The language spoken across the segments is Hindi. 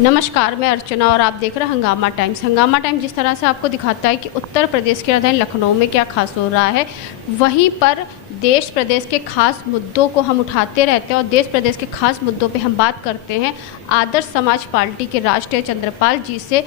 नमस्कार, मैं अर्चना और आप देख रहे हैं हंगामा टाइम्स। हंगामा टाइम्स जिस तरह से आपको दिखाता है कि उत्तर प्रदेश की राजधानी लखनऊ में क्या खास हो रहा है, वहीं पर देश प्रदेश के खास मुद्दों को हम उठाते रहते हैं और देश प्रदेश के खास मुद्दों पे हम बात करते हैं आदर्श समाज पार्टी के राष्ट्रीय चंद्रपाल जी से।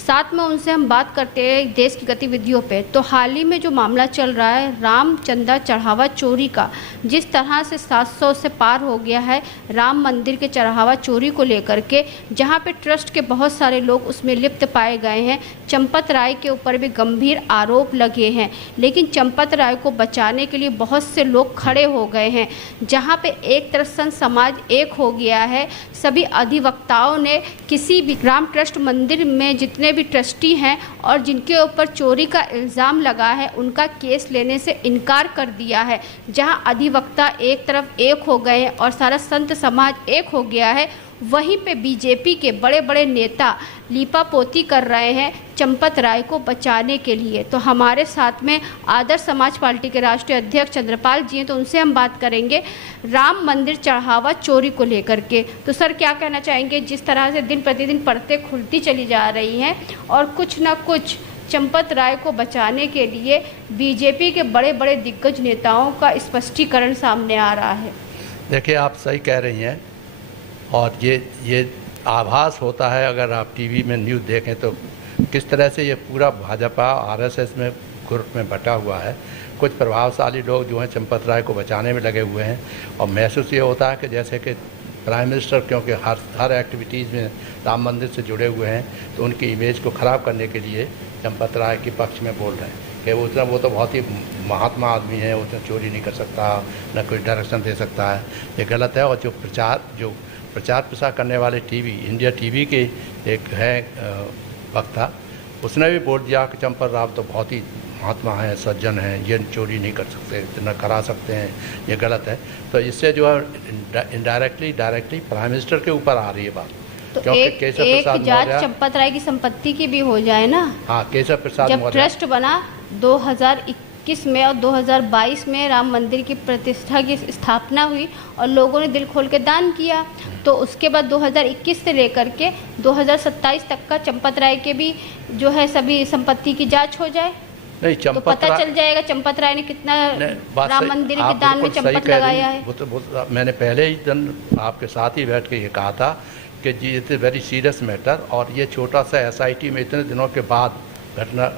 साथ में उनसे हम बात करते हैं देश की गतिविधियों पे। तो हाल ही में जो मामला चल रहा है राम चंदा चढ़ावा चोरी का, जिस तरह से 700 से पार हो गया है राम मंदिर के चढ़ावा चोरी को लेकर के, जहां पे ट्रस्ट के बहुत सारे लोग उसमें लिप्त पाए गए हैं। चंपत राय के ऊपर भी गंभीर आरोप लगे हैं, लेकिन चंपत राय को बचाने के लिए बहुत से लोग खड़े हो गए हैं। जहां पे एक तरफ संत समाज एक हो गया है, सभी अधिवक्ताओं ने किसी भी राम ट्रस्ट मंदिर में जितने भी ट्रस्टी हैं और जिनके ऊपर चोरी का इल्ज़ाम लगा है, उनका केस लेने से इनकार कर दिया है। जहां अधिवक्ता एक तरफ एक हो गए हैं और सारा संत समाज एक हो गया है, वहीं पे बीजेपी के बड़े बड़े नेता लीपापोती कर रहे हैं चंपत राय को बचाने के लिए। तो हमारे साथ में आदर्श समाज पार्टी के राष्ट्रीय अध्यक्ष चंद्रपाल जी हैं, तो उनसे हम बात करेंगे राम मंदिर चढ़ावा चोरी को लेकर के। तो सर, क्या कहना चाहेंगे, जिस तरह से दिन प्रतिदिन परतें खुलती चली जा रही हैं और कुछ ना कुछ चंपत राय को बचाने के लिए बीजेपी के बड़े बड़े दिग्गज नेताओं का स्पष्टीकरण सामने आ रहा है? देखिए, आप सही कह रही हैं और ये आभास होता है अगर आप टीवी में न्यूज़ देखें तो किस तरह से ये पूरा भाजपा आरएसएस में ग्रुप में बटा हुआ है। कुछ प्रभावशाली लोग जो हैं चंपत राय को बचाने में लगे हुए हैं और महसूस ये होता है कि जैसे कि प्राइम मिनिस्टर क्योंकि हर एक्टिविटीज़ में राम मंदिर से जुड़े हुए हैं, तो उनकी इमेज को ख़राब करने के लिए चंपत राय के पक्ष में बोल रहे हैं कि वो तो बहुत ही महात्मा आदमी है, वो तो चोरी नहीं कर सकता, न कोई डायरेक्शन दे सकता है। ये गलत है। और जो प्रचार प्रसार करने वाले टीवी इंडिया टीवी के एक है वक्ता, उसने भी बोल दिया कि चंपत राय तो बहुत ही महात्मा है, सज्जन है, ये चोरी नहीं कर सकते, न करा सकते हैं, ये गलत है। तो इससे जो है इनडायरेक्टली डायरेक्टली प्राइम मिनिस्टर के ऊपर आ रही है बात। तो एक जांच चंपत राय की संपत्ति की भी हो जाए ना। हाँ, केशव प्रसाद जब ट्रस्ट बना 2021 में और 2022 में राम मंदिर की प्रतिष्ठा की स्थापना हुई और लोगों ने दिल खोल के दान किया, तो उसके बाद 2021 से लेकर के 2027 तक का चंपत राय के भी जो है सभी संपत्ति की जांच हो जाए। नहीं, तो पता चल जाएगा चंपत राय ने कितना राम मंदिर के दान में चंपत लगाया है। वो मैंने पहले ही दिन आपके साथ ही बैठ के ये कहा था कि जी it's a very serious matter, और ये छोटा सा एसआईटी में इतने दिनों के बाद घटना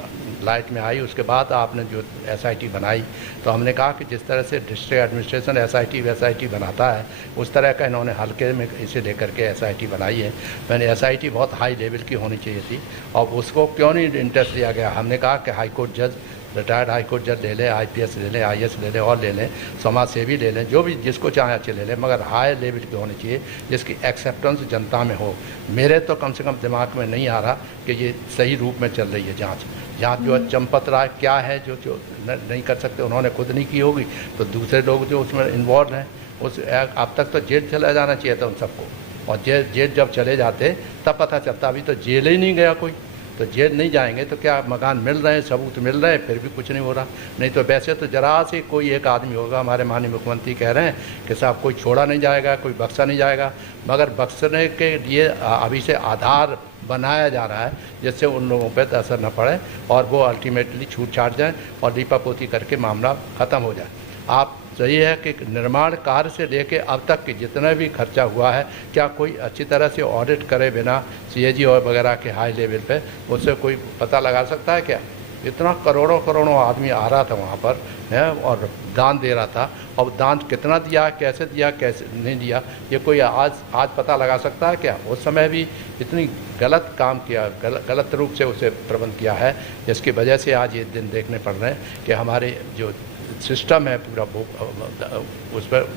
लाइट में आई, उसके बाद आपने जो एसआईटी बनाई, तो हमने कहा कि जिस तरह से डिस्ट्रिक्ट एडमिनिस्ट्रेशन एसआईटी बनाता है, उस तरह का इन्होंने हल्के में इसे लेकर के एसआईटी बनाई है। मैंने एसआईटी बहुत हाई लेवल की होनी चाहिए थी, और उसको क्यों नहीं इंटरेस्ट लिया गया? हमने कहा कि हाई कोर्ट जज, रिटायर्ड हाई कोर्ट जज ले लें, आईपीएस ले लें, आईएएस ले लें, और ले लें, समाज सेवी ले लें, जो भी जिसको चाहे अच्छे ले लें, मगर हाई लेवल की होनी चाहिए जिसकी एक्सेप्टेंस जनता में हो। मेरे तो कम से कम दिमाग में नहीं आ रहा कि ये सही रूप में चल रही है जांच जो है चंपत राय क्या है जो नहीं कर सकते, उन्होंने खुद नहीं की होगी, तो दूसरे लोग जो उसमें इन्वॉल्व हैं उस अब तक तो जेल चला जाना चाहिए था उन सबको, और जेल जब चले जाते तब पता चलता। अभी तो जेल ही नहीं गया कोई, तो जेल नहीं जाएंगे तो क्या मकान मिल रहे हैं, सबूत मिल रहे हैं, फिर भी कुछ नहीं हो रहा। नहीं तो वैसे तो जरा से कोई एक आदमी होगा, हमारे माननीय मुख्यमंत्री कह रहे हैं कि साहब कोई छोड़ा नहीं जाएगा, कोई बख्शा नहीं जाएगा, मगर बख्शने के लिए अभी से आधार बनाया जा रहा है जिससे उन लोगों पर असर न पड़े और वो अल्टीमेटली छूट छाट जाए और लीपापोती करके मामला ख़त्म हो जाए। आप सही है कि निर्माण कार्य से लेके अब तक के जितना भी खर्चा हुआ है, क्या कोई अच्छी तरह से ऑडिट करे बिना सीएजी और वगैरह के हाई लेवल पे उससे कोई पता लगा सकता है क्या? इतना करोड़ों आदमी आ रहा था वहाँ पर है और दान दे रहा था, और दान कितना दिया, कैसे नहीं दिया, ये कोई आज पता लगा सकता है क्या? उस समय भी इतनी गलत काम किया, गलत रूप से उसे प्रबंध किया है, जिसकी वजह से आज ये दिन देखने पड़ रहे हैं कि हमारे जो सिस्टम है पूरा उस पर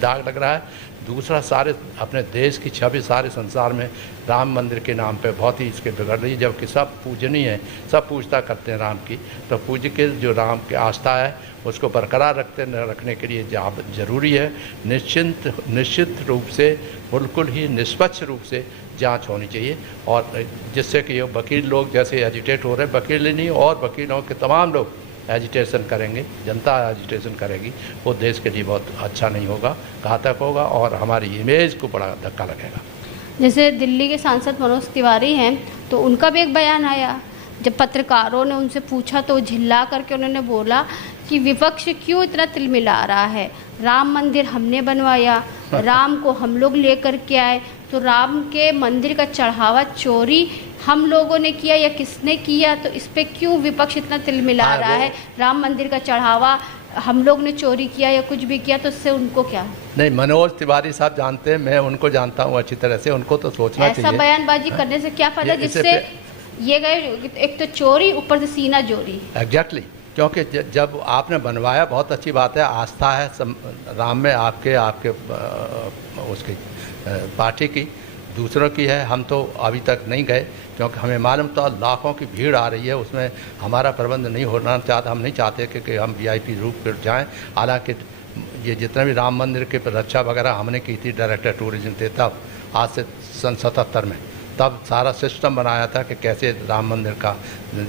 दाग लग रहा है। दूसरा, सारे अपने देश की छवि सारे संसार में राम मंदिर के नाम पे बहुत ही इसके बिगड़ रही है, जबकि सब पूजनीय है, सब पूजता करते हैं राम की। तो पूज्य के जो राम की आस्था है उसको बरकरार रखने के लिए ज़रूरी है निश्चित रूप से, बिल्कुल ही निष्पक्ष रूप से जांच होनी चाहिए, और जिससे कि ये वकील लोग जैसे एजिटेट हो रहे हैं, वकील ही नहीं और वकीलों के तमाम लोग एजिटेशन करेंगे, जनता एजिटेशन करेगी, वो देश के लिए बहुत अच्छा नहीं होगा, घातक होगा और हमारी इमेज को बड़ा धक्का लगेगा। जैसे दिल्ली के सांसद मनोज तिवारी हैं, तो उनका भी एक बयान आया। जब पत्रकारों ने उनसे पूछा तो झिल्ला करके उन्होंने बोला कि विपक्ष क्यों इतना तिलमिला रहा है, राम मंदिर हमने बनवाया, राम को हम लोग लेकर के आए, तो राम के मंदिर का चढ़ावा चोरी हम लोगों ने किया या किसने किया, तो इस पे क्यों विपक्ष इतना तिलमिला रहा है। राम मंदिर का चढ़ावा हम लोग ने चोरी किया या कुछ भी किया, तो इससे उनको क्या? नहीं, मनोज तिवारी साहब जानते हैं, मैं उनको जानता हूँ अच्छी तरह से, उनको तो सोचना चाहिए। ऐसा बयानबाजी करने से क्या फायदा, जिससे ये गए एक तो चोरी, ऊपर से सीना चोरी। एग्जैक्टली, क्योंकि जब आपने बनवाया बहुत अच्छी बात है, आस्था है राम में आपके उसकी पार्टी की, दूसरों की है। हम तो अभी तक नहीं गए क्योंकि हमें मालूम था लाखों की भीड़ आ रही है, उसमें हमारा प्रबंध नहीं होना चाहता, हम नहीं चाहते कि हम वीआईपी रूप पर जाएं। हालांकि ये जितना भी राम मंदिर की रक्षा वगैरह हमने की थी, डायरेक्टर टूरिज्म थे तब, आज से सन 77 में, तब सारा सिस्टम बनाया था कि कैसे राम मंदिर का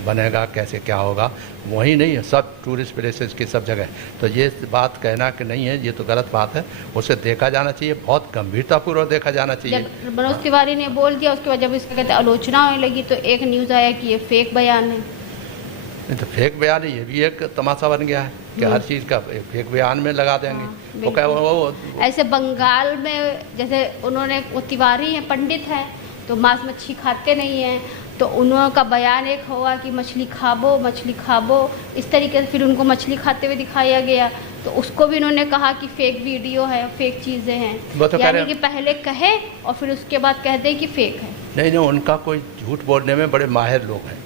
बनेगा, कैसे क्या होगा। वही नहीं है, सब टूरिस्ट प्लेसेस की सब जगह। तो ये बात कहना कि नहीं है, ये तो गलत बात है, उसे देखा जाना चाहिए, बहुत गंभीरतापूर्वक देखा जाना चाहिए। जब मनोज तिवारी ने बोल दिया, उसके बाद जब इसका कहते आलोचना होने लगी, तो एक न्यूज़ आया कि ये फेक बयान है। नहीं तो फेक बयान है, ये भी एक तमाशा बन गया है कि हर चीज़ का फेक बयान में लगा देंगे। वो क्या वो ऐसे बंगाल में जैसे उन्होंने, वो तिवारी हैं, पंडित हैं, तो मांस मच्छी खाते नहीं हैं, तो उनका बयान एक हुआ कि मछली खाबो, मछली खाबो, इस तरीके से फिर उनको मछली खाते हुए दिखाया गया, तो उसको भी उन्होंने कहा कि फेक वीडियो है, फेक चीज़ें हैं। तो यानी कि पहले कहे और फिर उसके बाद कह दे कि फेक है। नहीं, उनका कोई झूठ बोलने में बड़े माहिर लोग हैं,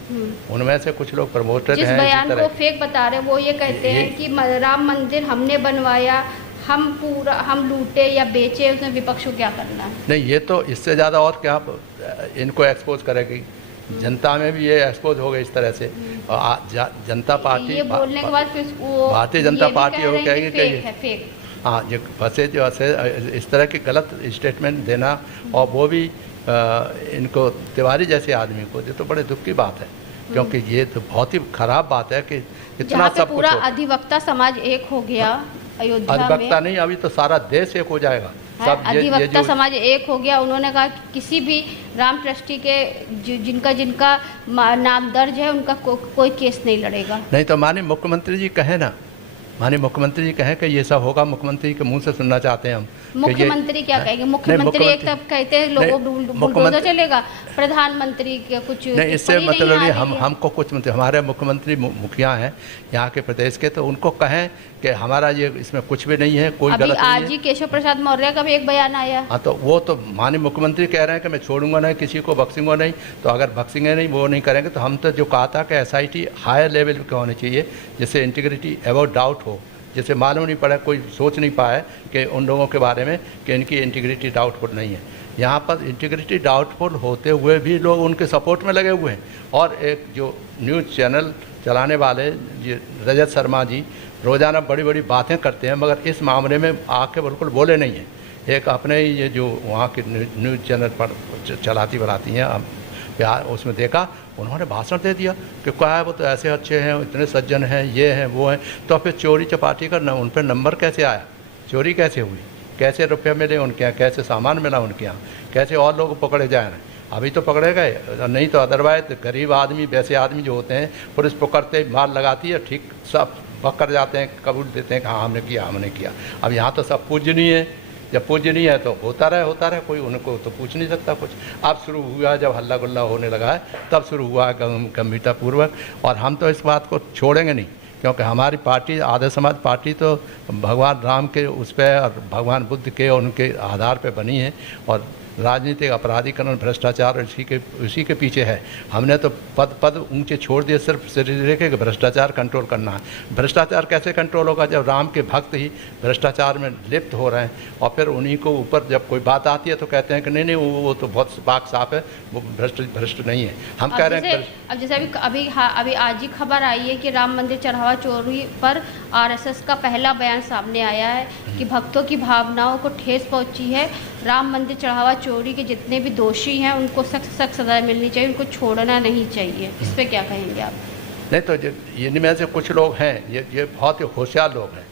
उनमें से कुछ लोग प्रमोटर हैं। जिस बयान को फेक बता रहे वो ये कहते हैं कि राम मंदिर हमने बनवाया, हम लूटे या बेचे, उसमें विपक्ष को क्या करना है? नहीं, ये तो इससे ज़्यादा और क्या इनको एक्सपोज करेगी, जनता में भी ये एक्सपोज हो गई इस तरह से। जनता पार्टी ये बोलने के बाद फिर भारतीय जनता पार्टी वो कहेगी कि हाँ, ये फंसे जो इस तरह की गलत स्टेटमेंट देना, और वो भी इनको तिवारी जैसे आदमी को, ये तो बड़े दुख की बात है, क्योंकि ये तो बहुत ही खराब बात है कि इतना सब पूरा अधिवक्ता समाज एक हो गया अयोध्या में। अधिवक्ता नहीं, अभी तो सारा देश एक हो जाएगा। सब अधिवक्ता समाज एक हो गया। उन्होंने कहा कि किसी भी राम ट्रस्टी के जिनका नाम दर्ज है, उनका कोई केस नहीं लड़ेगा। नहीं तो माननीय मुख्यमंत्री जी कहे ना, माननीय मुख्यमंत्री जी कहें कि ये सब होगा, मुख्यमंत्री के मुंह से सुनना चाहते हैं हम। मुख्यमंत्री क्या कहेंगे? मुख्यमंत्री एक तब कहते हैं लोगों बुलडोजर चलेगा, प्रधानमंत्री के कुछ नहीं, इससे मतलब नहीं, हमको कुछ मतलब, हमारे मुख्यमंत्री मुखिया हैं यहाँ के प्रदेश के, तो उनको कहें कि हमारा ये इसमें कुछ भी नहीं है, कोई गलत नहीं है। आज ही केशव प्रसाद मौर्य का भी एक बयान आया। हाँ, तो वो तो माननीय मुख्यमंत्री कह रहे हैं कि मैं छोड़ूंगा नहीं, किसी को बख्शूंगा नहीं। तो अगर बख्शेंगे नहीं, वो नहीं करेंगे, तो हम तो जो कहा था कि SIT हायर लेवल पे होनी चाहिए, जिससे इंटीग्रिटी अबाउट डाउट हो, जिसे मालूम नहीं पड़ा, कोई सोच नहीं पाए कि उन लोगों के बारे में कि इनकी इंटीग्रिटी डाउटफुल नहीं है। यहाँ पर इंटीग्रिटी डाउटफुल होते हुए भी लोग उनके सपोर्ट में लगे हुए हैं। और एक जो न्यूज़ चैनल चलाने वाले ये रजत शर्मा जी रोज़ाना बड़ी बड़ी बातें करते हैं, मगर इस मामले में आके बिल्कुल बोले नहीं हैं। एक अपने ये जो वहाँ के न्यूज़ चैनल पर चलाती बनाती हैं, बिहार, उसमें देखा उन्होंने भाषण दे दिया कि क्या है, वो तो ऐसे अच्छे हैं, इतने सज्जन हैं, ये हैं वो हैं। तो फिर चोरी चपाटी का उन पर नंबर कैसे आया, चोरी कैसे हुई, कैसे रुपये मिले उनके यहाँ, कैसे सामान मिला उनके यहाँ, कैसे और लोग पकड़े जाए? अभी तो पकड़े गए, नहीं तो अदरवाइज गरीब आदमी, वैसे आदमी जो होते हैं, पुलिस पकड़ते मार लगाती है, ठीक सब पकड़ जाते हैं, कबूल देते हैं कि हाँ हमने किया। अब यहाँ तो सब पूजनीय है, जब पूजनीय है तो होता रहे, कोई उनको तो पूछ नहीं सकता कुछ। अब शुरू हुआ जब हल्ला गुल्ला होने लगा है, तब शुरू हुआ गंभीरतापूर्वक। और हम तो इस बात को छोड़ेंगे नहीं, क्योंकि हमारी पार्टी आर्य समाज पार्टी तो भगवान राम के उस पर और भगवान बुद्ध के उनके आधार पर बनी है, और राजनीतिक अपराधीकरण, भ्रष्टाचार उसी के पीछे है। हमने तो पद ऊंचे छोड़ दिए सिर्फ शरीर के भ्रष्टाचार कंट्रोल करना है। भ्रष्टाचार कैसे कंट्रोल होगा जब राम के भक्त ही भ्रष्टाचार में लिप्त हो रहे हैं, और फिर उन्हीं को ऊपर जब कोई बात आती है तो कहते हैं कि नहीं वो तो बहुत पाक साफ है, वो भ्रष्ट नहीं है। हम कह रहे हैं अब जैसे अभी आज ही खबर आई है कि राम मंदिर चढ़ावा चोरी पर RSS का पहला बयान सामने आया है कि भक्तों की भावनाओं को ठेस पहुंची है। राम मंदिर चढ़ावा चोरी के जितने भी दोषी हैं उनको सख्त सजा मिलनी चाहिए, उनको छोड़ना नहीं चाहिए। इस पर क्या कहेंगे आप? नहीं तो इनमें से कुछ लोग हैं, ये बहुत ही होशियार लोग हैं,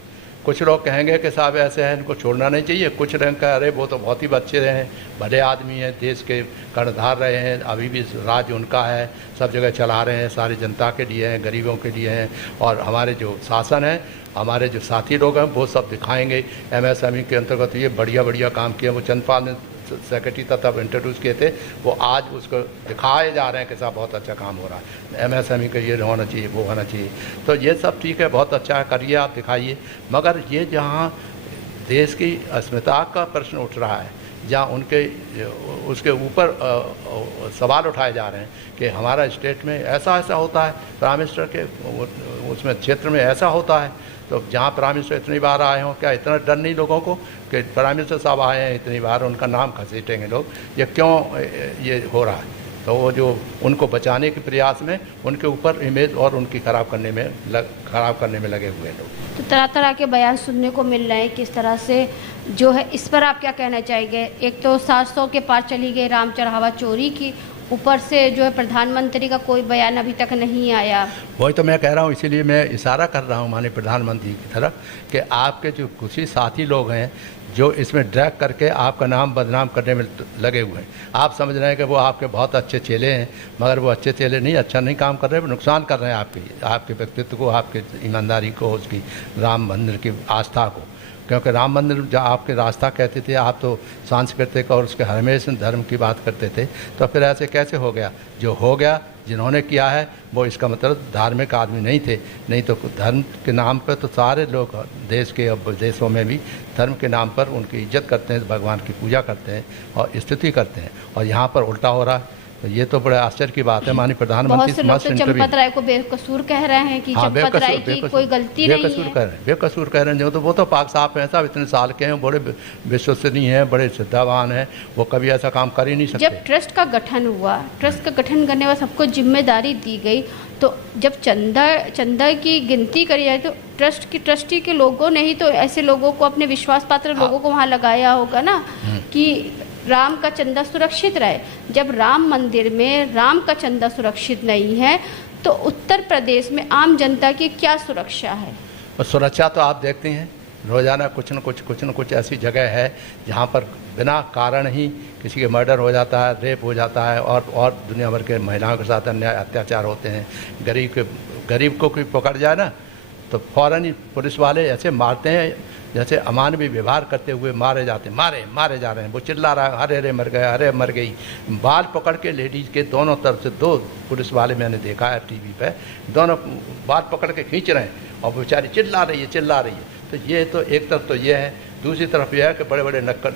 कुछ लोग कहेंगे कि साहब ऐसे हैं, इनको छोड़ना नहीं चाहिए। कुछ लोग कह अरे वो तो बहुत ही अच्छे रहे हैं, भले आदमी हैं, देश के कर्णधार रहे हैं, अभी भी राज उनका है, सब जगह चला रहे हैं, सारी जनता के लिए हैं, गरीबों के लिए हैं। और हमारे जो शासन है, हमारे जो साथी लोग हैं, वो सब दिखाएंगे MSME के अंतर्गत ये बढ़िया बढ़िया काम किया। वो चंदपाल ने सेक्रेटरी तब इंट्रोड्यूस किए थे, वो आज उसको दिखाए जा रहे हैं कि साहब बहुत अच्छा काम हो रहा है, MSME का ये होना चाहिए, वो होना चाहिए। तो ये सब ठीक है, बहुत अच्छा है, करिए आप, दिखाइए। मगर ये जहाँ देश की अस्मिता का प्रश्न उठ रहा है, जहाँ उनके उसके ऊपर सवाल उठाए जा रहे हैं कि हमारा स्टेट में ऐसा ऐसा होता है, प्राइम मिनिस्टर के उसमें क्षेत्र में ऐसा होता है, तो जहाँ प्राइम मिनिस्टर इतनी बार आए हों, क्या इतना डर नहीं लोगों को कि प्राइम मिनिस्टर साहब आए हैं इतनी बार, उनका नाम घसीटेंगे लोग, ये क्यों ये हो रहा है? तो वो जो उनको बचाने के प्रयास में उनके ऊपर इमेज और उनकी खराब करने में लगे हुए लोग। तो तरह तरह के बयान सुनने को मिल रहे हैं, किस तरह से जो है, इस पर आप क्या कहना चाहेंगे? एक तो 700 के पार चली गई राम चढ़ावा चोरी की, ऊपर से जो है प्रधानमंत्री का कोई बयान अभी तक नहीं आया। वही तो मैं कह रहा हूँ, इसीलिए मैं इशारा कर रहा हूँ माननीय प्रधानमंत्री की तरफ कि आपके जो कुछ ही साथी लोग हैं जो इसमें ड्रैग करके आपका नाम बदनाम करने में लगे हुए हैं। आप समझ रहे हैं कि वो आपके बहुत अच्छे चेले हैं, मगर वो अच्छे चेले नहीं, अच्छा नहीं काम कर रहे हैं, वो नुकसान कर रहे हैं आपके व्यक्तित्व को, आपके ईमानदारी को, उसकी राम मंदिर की आस्था को। क्योंकि राम मंदिर जब आपके रास्ता कहते थे, आप तो सांस्कृतिक और उसके हमेशा धर्म की बात करते थे, तो फिर ऐसे कैसे हो गया? जो हो गया, जिन्होंने किया है वो इसका मतलब धार्मिक आदमी नहीं थे। नहीं तो धर्म के नाम पर तो सारे लोग देश के और विदेशों में भी धर्म के नाम पर उनकी इज्जत करते हैं, भगवान की पूजा करते हैं और स्तुति करते हैं, और यहाँ पर उल्टा हो रहा है। तो ये तो बड़े आश्चर्य की बात है। माननीय प्रधानमंत्री चंपत राय को बेकसूर कह रहे हैं कि चंपत राय की कोई गलती नहीं है। बेकसूर कह रहे हैं, जो वो तो पाक साफ हैं, साहब इतने साल के हैं, बड़े विश्वसनीय हैं, बड़े श्रद्धावान हैं, वो कभी ऐसा काम कर ही नहीं सकते। जब ट्रस्ट का गठन हुआ, ट्रस्ट का गठन करने में सबको जिम्मेदारी दी गई, तो जब चंदा की गिनती करी जाए तो ट्रस्टी के लोगों ने ही तो ऐसे लोगों को, अपने विश्वास पात्र लोगों को वहाँ लगाया होगा ना कि राम का चंदा सुरक्षित रहे। जब राम मंदिर में राम का चंदा सुरक्षित नहीं है तो उत्तर प्रदेश में आम जनता की क्या सुरक्षा है? सुरक्षा तो आप देखते हैं रोज़ाना कुछ न कुछ ऐसी जगह है जहाँ पर बिना कारण ही किसी के मर्डर हो जाता है, रेप हो जाता है, और दुनिया भर के महिलाओं के साथ अन्याय अत्याचार होते हैं। गरीब को कोई पकड़ जाए ना तो फ़ौरन ही पुलिस वाले ऐसे मारते हैं जैसे अमानवीय व्यवहार करते हुए मारे जा रहे हैं। वो चिल्ला रहा है, अरे मर गया, अरे मर गई। बाल पकड़ के लेडीज़ के दोनों तरफ से 2 पुलिस वाले मैंने देखा है टीवी पे, दोनों बाल पकड़ के खींच रहे हैं और बेचारी चिल्ला रही है। तो ये तो एक तरफ तो ये है, दूसरी तरफ यह है कि बड़े बड़े नक्कड़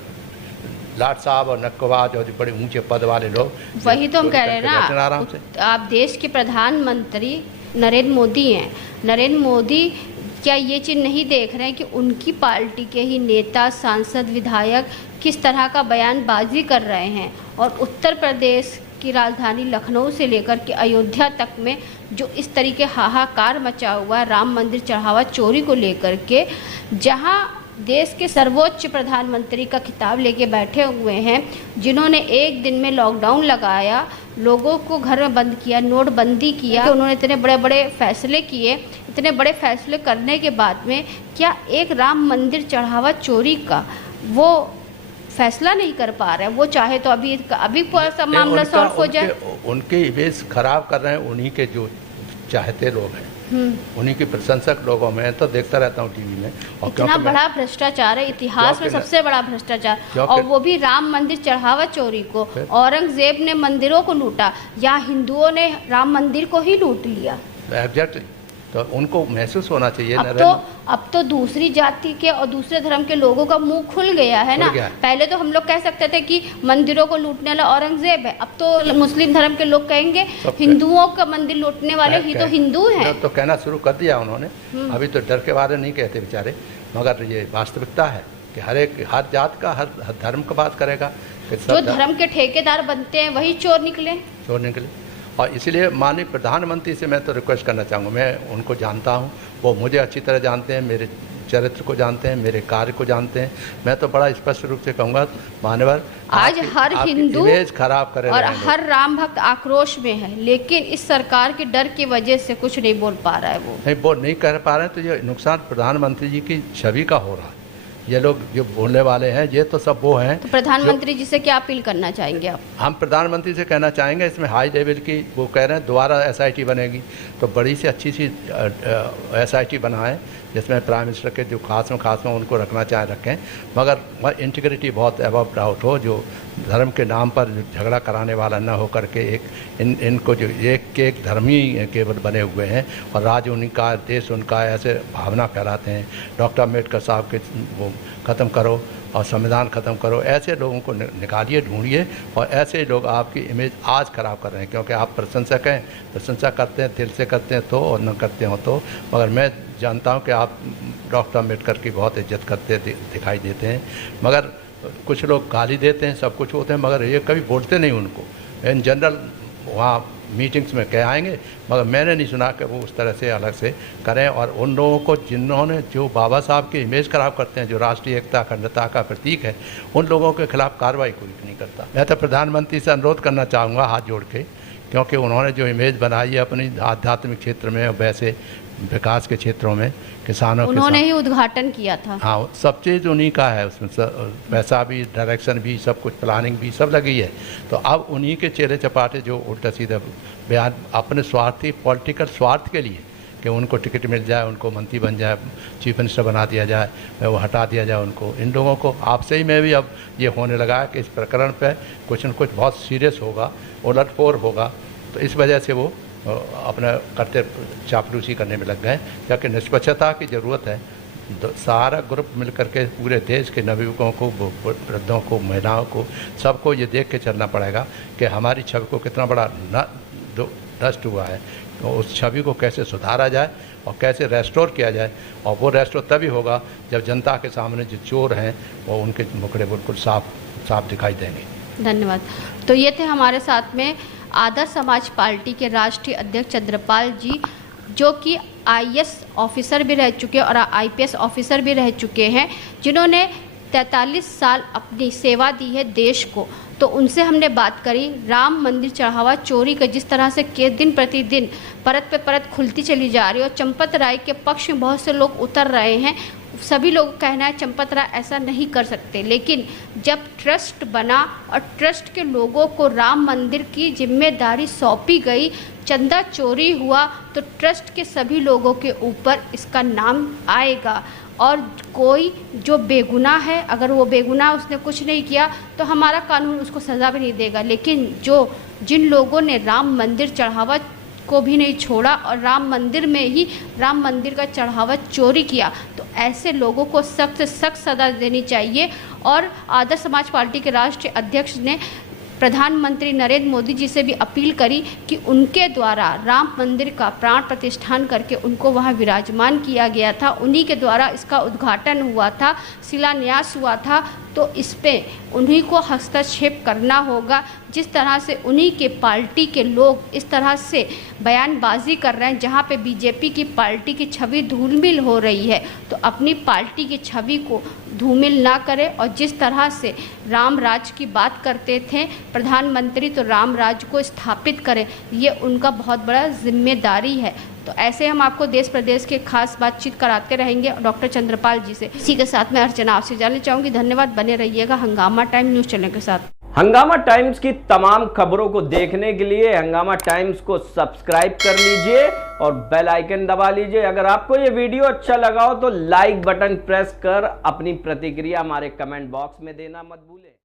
लाट साहब और नक्कबाज और बड़े ऊंचे पद वाले लोग, वही तो हम कह रहे हैं ना। आराम से आप देश के प्रधानमंत्री नरेंद्र मोदी हैं। नरेंद्र मोदी क्या ये चीज़ नहीं देख रहे हैं कि उनकी पार्टी के ही नेता, सांसद, विधायक किस तरह का बयानबाजी कर रहे हैं, और उत्तर प्रदेश की राजधानी लखनऊ से लेकर के अयोध्या तक में जो इस तरीके हाहाकार मचा हुआ है राम मंदिर चढ़ावा चोरी को लेकर के, जहां देश के सर्वोच्च प्रधानमंत्री का खिताब लेके बैठे हुए हैं, जिन्होंने एक दिन में लॉकडाउन लगाया, लोगों को घर में बंद किया, नोटबंदी किया, उन्होंने इतने बड़े बड़े फैसले किए। इतने बड़े फैसले करने के बाद में क्या एक राम मंदिर चढ़ावा चोरी का वो फैसला नहीं कर पा रहे हैं? वो चाहे तो अभी पूरा मामला सॉल्व हो जाए। उनके इमेज खराब कर रहे हैं उन्हीं के जो चाहते लोग हैं, उन्हीं के प्रशंसक लोगों में तो देखता रहता हूँ टीवी में। और इतना बड़ा भ्रष्टाचार है, इतिहास में सबसे बड़ा भ्रष्टाचार, और वो भी राम मंदिर चढ़ावा चोरी को। औरंगजेब ने मंदिरों को लूटा, या हिंदुओं ने राम मंदिर को ही लूट लिया। एग्जैक्टली, तो उनको महसूस होना चाहिए। अब तो दूसरी जाति के और दूसरे धर्म के लोगों का मुंह खुल गया है ना। पहले तो हम लोग कह सकते थे कि मंदिरों को लूटने वाला औरंगजेब है, अब तो मुस्लिम धर्म के लोग कहेंगे हिंदुओं का मंदिर लूटने वाले ही तो हिंदू हैं। तो कहना शुरू कर दिया उन्होंने। अभी तो डर के बारे नहीं कहते बेचारे, मगर ये वास्तविकता है कि हर जात का, हर धर्म का बात करेगा। जो धर्म के ठेकेदार बनते हैं वही चोर निकले। और इसलिए माननीय प्रधानमंत्री से मैं तो रिक्वेस्ट करना चाहूँगा, मैं उनको जानता हूँ, वो मुझे अच्छी तरह जानते हैं, मेरे चरित्र को जानते हैं, मेरे कार्य को जानते हैं। मैं तो बड़ा स्पष्ट रूप से कहूँगा मान्यवर, आज हर हिंदू इमेज खराब करे और हर राम भक्त आक्रोश में है, लेकिन इस सरकार के डर की वजह से कुछ नहीं बोल पा रहा है। वो नहीं कर पा रहे हैं, तो ये नुकसान प्रधानमंत्री जी की छवि का हो रहा है। ये लोग जो बोलने वाले हैं ये तो सब वो हैं। तो प्रधानमंत्री जी से क्या अपील करना चाहेंगे आप? हम प्रधानमंत्री से कहना चाहेंगे, इसमें हाई लेवल की वो कह रहे हैं दोबारा SIT बनेगी, तो बड़ी सी अच्छी सी SIT बनाएं जिसमें प्राइम मिनिस्टर के जो खास में उनको रखना चाहे रखें, मगर इंटीग्रिटी बहुत अबव डाउट हो, जो धर्म के नाम पर झगड़ा कराने वाला न हो करके इनको जो एक धर्म ही केवल बने हुए हैं और राज्य उनका, देश उनका, ऐसे भावना फैलाते हैं। डॉक्टर अम्बेडकर साहब के वो ख़त्म करो और संविधान ख़त्म करो, ऐसे लोगों को निकालिए, ढूंढिए। और ऐसे लोग आपकी इमेज आज ख़राब कर रहे हैं, क्योंकि आप प्रशंसक हैं, प्रशंसा करते हैं, दिल से करते हैं तो, और न करते हो तो। मगर मैं जानता हूं कि आप डॉक्टर अम्बेडकर की बहुत इज्जत करते दिखाई देते हैं, मगर कुछ लोग गाली देते हैं, सब कुछ होते हैं, मगर ये कभी बोलते नहीं उनको। इन जनरल वहाँ मीटिंग्स में कह आएंगे, मगर मैंने नहीं सुना कि वो उस तरह से अलग से करें। और उन लोगों को जिन्होंने जो बाबा साहब की इमेज ख़राब करते हैं, जो राष्ट्रीय एकता अखंडता का प्रतीक है, उन लोगों के खिलाफ कार्रवाई कोई नहीं करता। मैं तो प्रधानमंत्री से अनुरोध करना चाहूँगा हाथ जोड़ के, क्योंकि उन्होंने जो इमेज बनाई है अपनी आध्यात्मिक क्षेत्र में और वैसे विकास के क्षेत्रों में, किसानों के उन्होंने ही उद्घाटन किया था। हाँ, सब चीज़ उन्हीं का है, उसमें पैसा भी, डायरेक्शन भी, सब कुछ प्लानिंग भी सब लगी है। तो अब उन्हीं के चेले चपाटे जो उल्टा सीधा बयान अपने स्वार्थी पॉलिटिकल स्वार्थ के लिए कि उनको टिकट मिल जाए, उनको मंत्री बन जाए, चीफ मिनिस्टर बना दिया जाए, वो हटा दिया जाए उनको, इन लोगों को आपसे ही मैं भी अब ये होने लगा है कि इस प्रकरण पर कुछ न कुछ बहुत सीरियस होगा, उलटफेर होगा। तो इस वजह से वो अपना करते चापलूसी करने में लग गए, क्योंकि निष्पक्षता की ज़रूरत है। सारा ग्रुप मिल करके पूरे देश के नवयुवकों को, वृद्धों को, महिलाओं को, सबको ये देख के चलना पड़ेगा कि हमारी छवि को कितना बड़ा नष्ट हुआ है, तो उस छवि को कैसे सुधारा जाए और कैसे रेस्टोर किया जाए। और वो रेस्टोर तभी होगा जब जनता के सामने जो चोर हैं वो उनके मुखड़े बिल्कुल साफ दिखाई देंगे। धन्यवाद। तो ये थे हमारे साथ में आदर्श समाज पार्टी के राष्ट्रीय अध्यक्ष चंद्रपाल जी, जो कि IAS ऑफिसर भी रह चुके और IPS ऑफिसर भी रह चुके हैं, जिन्होंने 43 साल अपनी सेवा दी है देश को। तो उनसे हमने बात करी राम मंदिर चढ़ावा चोरी का, जिस तरह से के दिन प्रतिदिन परत पे परत खुलती चली जा रही है और चंपत राय के पक्ष में बहुत से लोग उतर रहे हैं। सभी लोगों का कहना है चंपत राय ऐसा नहीं कर सकते, लेकिन जब ट्रस्ट बना और ट्रस्ट के लोगों को राम मंदिर की जिम्मेदारी सौंपी गई, चंदा चोरी हुआ, तो ट्रस्ट के सभी लोगों के ऊपर इसका नाम आएगा। और कोई जो बेगुनाह है, अगर वो बेगुनाह, उसने कुछ नहीं किया, तो हमारा कानून उसको सज़ा भी नहीं देगा। लेकिन जिन लोगों ने राम मंदिर चढ़ावा को भी नहीं छोड़ा और राम मंदिर में ही राम मंदिर का चढ़ावा चोरी किया, तो ऐसे लोगों को सख्त से सख्त सज़ा देनी चाहिए। और आदर्श समाज पार्टी के राष्ट्रीय अध्यक्ष ने प्रधानमंत्री नरेंद्र मोदी जी से भी अपील करी कि उनके द्वारा राम मंदिर का प्राण प्रतिष्ठान करके उनको वहां विराजमान किया गया था, उन्हीं के द्वारा इसका उद्घाटन हुआ था, शिलान्यास हुआ था, तो इस पे उन्हीं को हस्तक्षेप करना होगा। जिस तरह से उन्हीं के पार्टी के लोग इस तरह से बयानबाजी कर रहे हैं, जहाँ पे बीजेपी की पार्टी की छवि धूमिल हो रही है, तो अपनी पार्टी की छवि को धूमिल ना करें। और जिस तरह से राम राज की बात करते थे प्रधानमंत्री, तो राम राज को स्थापित करें, ये उनका बहुत बड़ा जिम्मेदारी है। तो ऐसे हम आपको देश प्रदेश के खास बातचीत कराते रहेंगे डॉक्टर चंद्रपाल जी से। इसी के साथ मैं अर्चना आपसे जानना चाहूँगी। धन्यवाद, बने रहिएगा हंगामा टाइम न्यूज़ चैनल के साथ। हंगामा टाइम्स की तमाम खबरों को देखने के लिए हंगामा टाइम्स को सब्सक्राइब कर लीजिए और बेल आइकन दबा लीजिए। अगर आपको ये वीडियो अच्छा लगा हो तो लाइक बटन प्रेस कर अपनी प्रतिक्रिया हमारे कमेंट बॉक्स में देना मत भूलें।